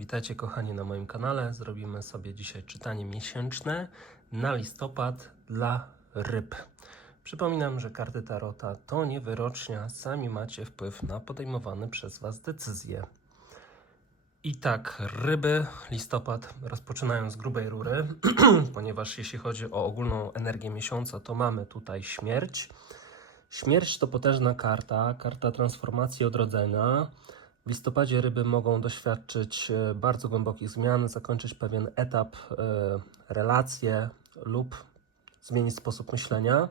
Witajcie kochani na moim kanale. Zrobimy sobie dzisiaj czytanie miesięczne na listopad dla ryb. Przypominam, że karty Tarota to nie wyrocznia, sami macie wpływ na podejmowane przez Was decyzje. I tak, ryby, listopad rozpoczynają z grubej rury, ponieważ jeśli chodzi o ogólną energię miesiąca, to mamy tutaj śmierć. Śmierć to potężna karta, karta transformacji odrodzenia. W listopadzie ryby mogą doświadczyć e, bardzo głębokich zmian, zakończyć pewien etap, e, relacje lub zmienić sposób myślenia.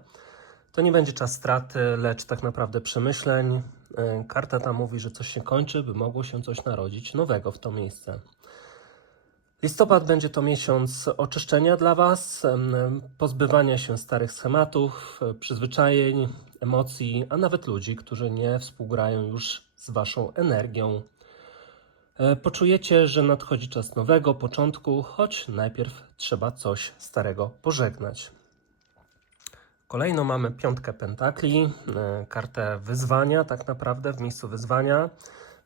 To nie będzie czas straty, lecz tak naprawdę przemyśleń. E, Karta ta mówi, że coś się kończy, by mogło się coś narodzić nowego w to miejsce. Listopad będzie to miesiąc oczyszczenia dla Was, pozbywania się starych schematów, przyzwyczajeń, emocji, a nawet ludzi, którzy nie współgrają już z Waszą energią. E, Poczujecie, że nadchodzi czas nowego początku, choć najpierw trzeba coś starego pożegnać. Kolejno mamy piątkę pentakli, e, kartę wyzwania, tak naprawdę w miejscu wyzwania.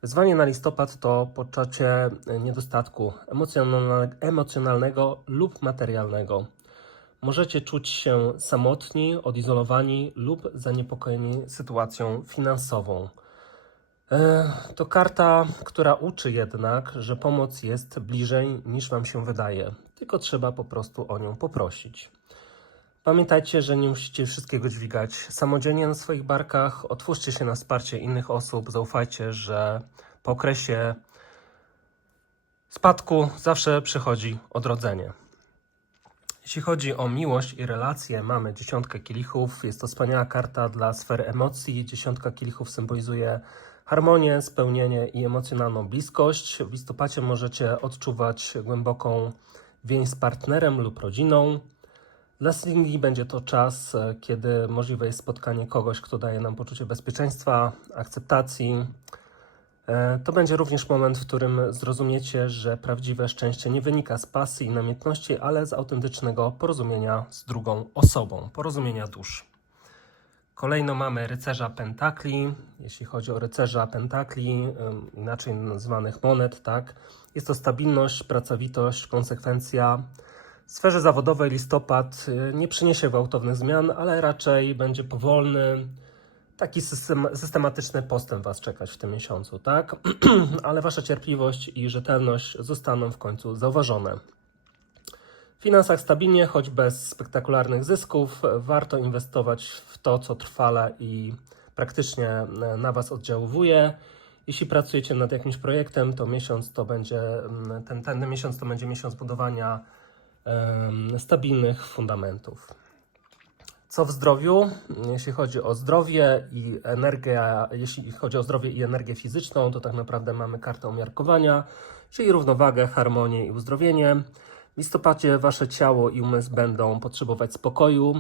Wyzwanie na listopad to poczucie e, niedostatku emocjonalne- emocjonalnego lub materialnego. Możecie czuć się samotni, odizolowani lub zaniepokojeni sytuacją finansową. E, To karta, która uczy jednak, że pomoc jest bliżej niż Wam się wydaje, tylko trzeba po prostu o nią poprosić. Pamiętajcie, że nie musicie wszystkiego dźwigać samodzielnie na swoich barkach. Otwórzcie się na wsparcie innych osób. Zaufajcie, że po okresie spadku zawsze przychodzi odrodzenie. Jeśli chodzi o miłość i relacje, mamy dziesiątkę kielichów. Jest to wspaniała karta dla sfery emocji. Dziesiątka kielichów symbolizuje harmonię, spełnienie i emocjonalną bliskość. W listopadzie możecie odczuwać głęboką więź z partnerem lub rodziną. Dla singli będzie to czas, kiedy możliwe jest spotkanie kogoś, kto daje nam poczucie bezpieczeństwa, akceptacji. E, To będzie również moment, w którym zrozumiecie, że prawdziwe szczęście nie wynika z pasji i namiętności, ale z autentycznego porozumienia z drugą osobą, porozumienia dusz. Kolejno mamy rycerza pentakli. Jeśli chodzi o rycerza pentakli, inaczej nazwanych monet, tak, jest to stabilność, pracowitość, konsekwencja. W sferze zawodowej listopad y, nie przyniesie gwałtownych zmian, ale raczej będzie powolny, taki system, systematyczny postęp Was czekać w tym miesiącu, tak? ale Wasza cierpliwość i rzetelność zostaną w końcu zauważone. Finansach stabilnie, choć bez spektakularnych zysków, warto inwestować w to, co trwale i praktycznie e, na Was oddziałuje. Jeśli pracujecie nad jakimś projektem, to miesiąc to będzie, mm, ten, ten miesiąc to będzie miesiąc budowania em, stabilnych fundamentów. Co w zdrowiu? Jeśli chodzi o zdrowie i energię, jeśli chodzi o zdrowie i energię fizyczną, to tak naprawdę mamy kartę umiarkowania, czyli równowagę, harmonię i uzdrowienie. W listopadzie wasze ciało i umysł będą potrzebować spokoju.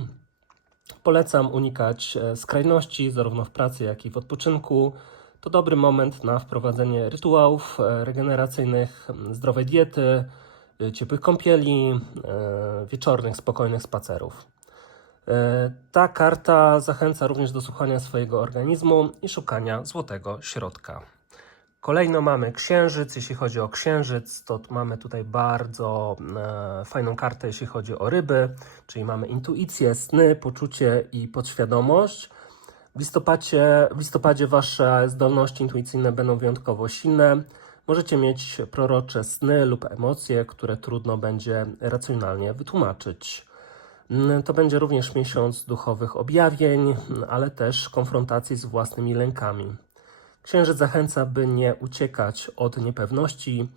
Polecam unikać e, skrajności, zarówno w pracy, jak i w odpoczynku. To dobry moment na wprowadzenie rytuałów e, regeneracyjnych, zdrowej diety, e, ciepłych kąpieli, wieczornych, spokojnych spacerów. Ta karta zachęca również do słuchania swojego organizmu i szukania złotego środka. Kolejno mamy księżyc. Jeśli chodzi o księżyc, to mamy tutaj bardzo e, fajną kartę, jeśli chodzi o ryby, czyli mamy intuicję, sny, poczucie i podświadomość. W listopadzie, w listopadzie Wasze zdolności intuicyjne będą wyjątkowo silne. Możecie mieć prorocze sny lub emocje, które trudno będzie racjonalnie wytłumaczyć. Mm, To będzie również miesiąc duchowych objawień, ale też konfrontacji z własnymi lękami. Księżyc zachęca, by nie uciekać od niepewności,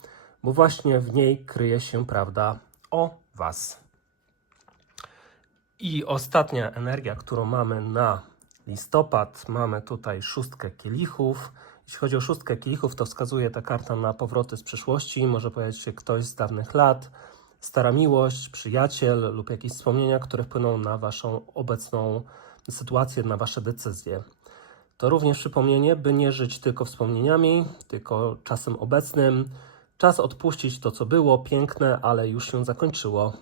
bo właśnie w niej kryje się prawda o Was. I ostatnia energia, którą mamy na listopad, mamy tutaj szóstkę kielichów. Jeśli chodzi o szóstkę kielichów, to wskazuje ta karta na powroty z przyszłości. Może pojawić się ktoś z dawnych lat, stara miłość, przyjaciel lub jakieś wspomnienia, które wpłyną na Waszą obecną sytuację, na Wasze decyzje. To również przypomnienie, by nie żyć tylko wspomnieniami, tylko czasem obecnym. Czas odpuścić to, co było piękne, ale już się zakończyło,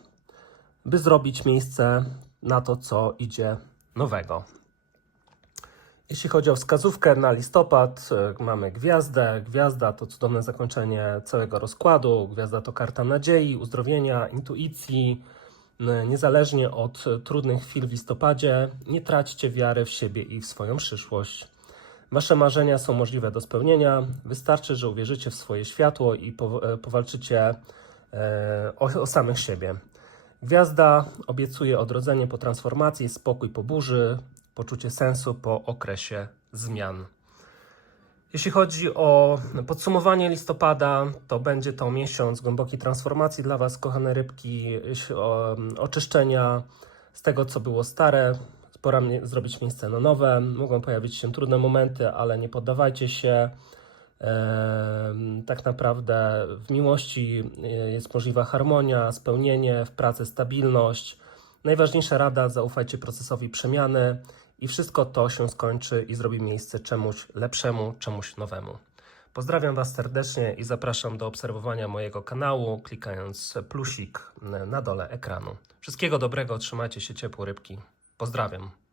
by zrobić miejsce na to, co idzie nowego. Jeśli chodzi o wskazówkę na listopad, e, mamy gwiazdę. Gwiazda to cudowne zakończenie całego rozkładu. Gwiazda to karta nadziei, uzdrowienia, intuicji. N- Niezależnie od e, trudnych chwil w listopadzie, nie traćcie wiary w siebie i w swoją przyszłość. Wasze marzenia są możliwe do spełnienia. Wystarczy, że uwierzycie w swoje światło i e, powalczycie e, o samych siebie. Gwiazda obiecuje odrodzenie po transformacji, spokój po burzy, poczucie sensu po okresie zmian. Jeśli chodzi o podsumowanie listopada, to będzie to miesiąc głębokiej transformacji dla Was, kochane rybki, oczyszczenia z tego, co było stare. Pora zrobić miejsce na nowe. Mogą pojawić się trudne momenty, ale nie poddawajcie się. Tak naprawdę w miłości e, jest możliwa harmonia, spełnienie, w pracy stabilność. Najważniejsza rada: zaufajcie procesowi przemiany i wszystko to się skończy i zrobi miejsce czemuś lepszemu, czemuś nowemu. Pozdrawiam Was serdecznie i zapraszam do obserwowania mojego kanału, klikając plusik na dole ekranu. Wszystkiego dobrego, trzymajcie się ciepło, rybki. Pozdrawiam.